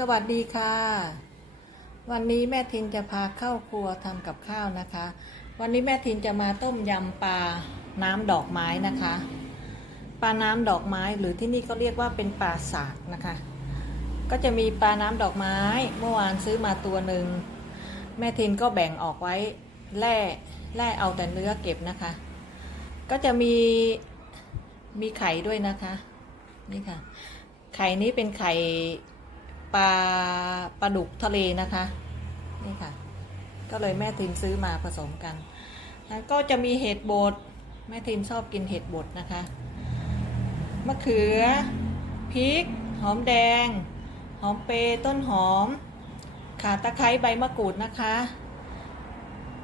สวัสดีค่ะ วันนี้แม่ทินจะพาเข้าครัวทำกับข้าวนะคะ วันนี้แม่ทินจะมาต้มยำปลาน้ำดอกไม้นะคะ ปลาน้ำดอกไม้หรือที่นี่ก็เรียกว่าเป็นปลาสากนะคะ ก็จะมีปลาน้ำดอกไม้เมื่อวานซื้อมาตัวหนึ่งแม่ทินก็แบ่งออกไว้แล่แล่เอาแต่เนื้อเก็บนะคะ ก็จะมีมีไข่ด้วยนะคะ นี่ค่ะ ไข่นี้เป็นไข่ ปลาปลาดุกทะเลนะคะ นี่ค่ะ ก็เลยแม่ทินซื้อมาผสมกันแล้วก็จะมีเห็ดบดแม่ทินชอบกินเห็ดบดนะคะมะเขือพริก หอมแดง หอมเปรต้นหอมข่าตะไคร้ใบมะกรูดนะคะ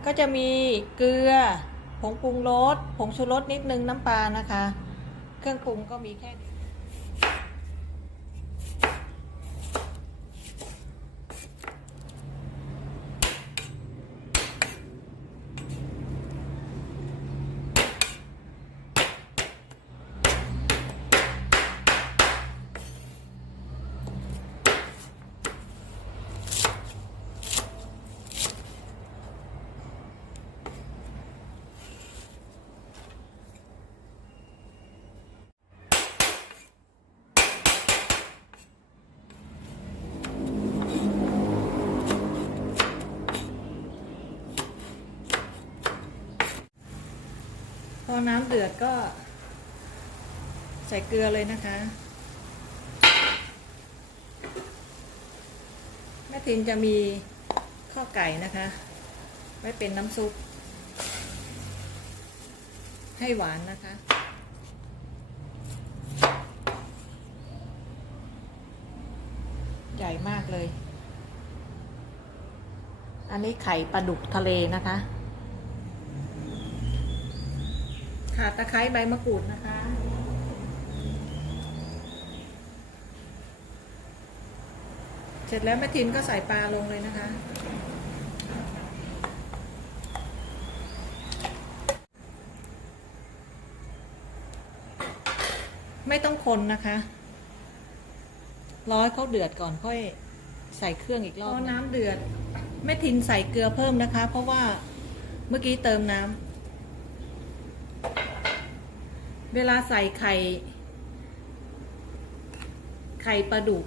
ก็จะมีเกลือผงปรุงรสผงชูรสนิดนึงน้ำปลานะคะ เครื่องปรุงก็มีแค่นี้ อน้ำเดือดก็ ใส่เกลือเลยนะคะ แม่ทินจะมีข้าวไก่นะคะ ไว้เป็นน้ำซุป ให้หวานนะคะใหญ่มากเลย อันนี้ไข่ปลาดุกทะเลนะคะ ขาตะไคร้ใบมะกรูดนะคะ เสร็จแล้วแม่ทินก็ใส่ปลาลงเลยนะคะ ไม่ต้องคนนะคะร้อยเขาเดือดก่อนค่อยใส่เครื่องอีกรอบพอน้ำเดือดแม่ทินใส่เกลือเพิ่มนะคะ เพราะว่าเมื่อกี้เติมน้ำ เวลาใส่ไข่ ไข่ปลาดุก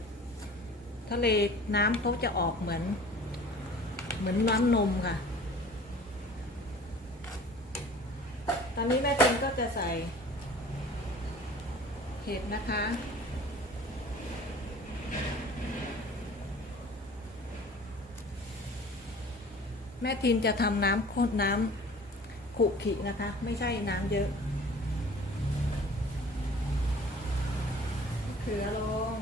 ทะเลน้ำเขาจะออกเหมือน เหมือนน้ำนมค่ะ ตอนนี้แม่ตินก็จะใส่เห็ดนะคะแม่ทินจะทำน้ำโคตรน้ำขุขินะคะ ไม่ใช่น้ำเยอะ ขือลง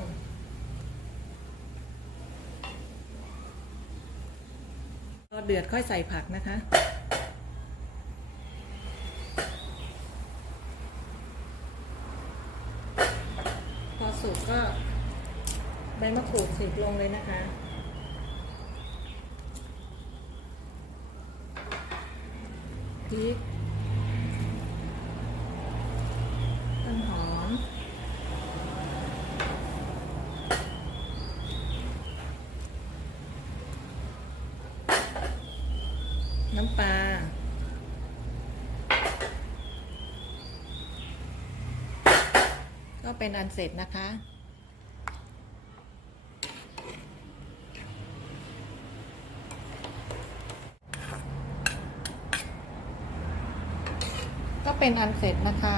พอเดือดค่อยใส่ผักนะคะ พอสุกก็ใบมะกรูดสีลงเลยนะคะพริก ต้นหอม น้ำปลา ก็เป็นอันเสร็จนะคะ ก็เป็นอันเสร็จนะคะ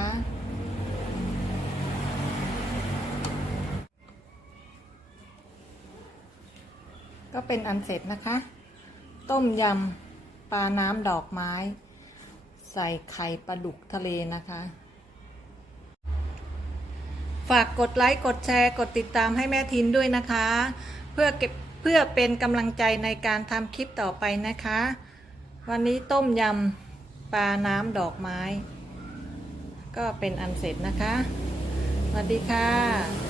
ก็เป็นอันเสร็จนะคะ ต้มยำ ลาน้ำดอกไม้ ใส่ไข่ปลาดุกทะเลนะคะ ฝากกดไลค์ กดแชร์ กดติดตามให้แม่ทินด้วยนะคะ เพื่อเก็บเพื่อเป็นกำลังใจในการทำคลิปต่อไปนะคะ วันนี้ต้มยำปลาน้ำดอกไม้ ก็เป็นอันเสร็จนะคะ สวัสดีค่ะ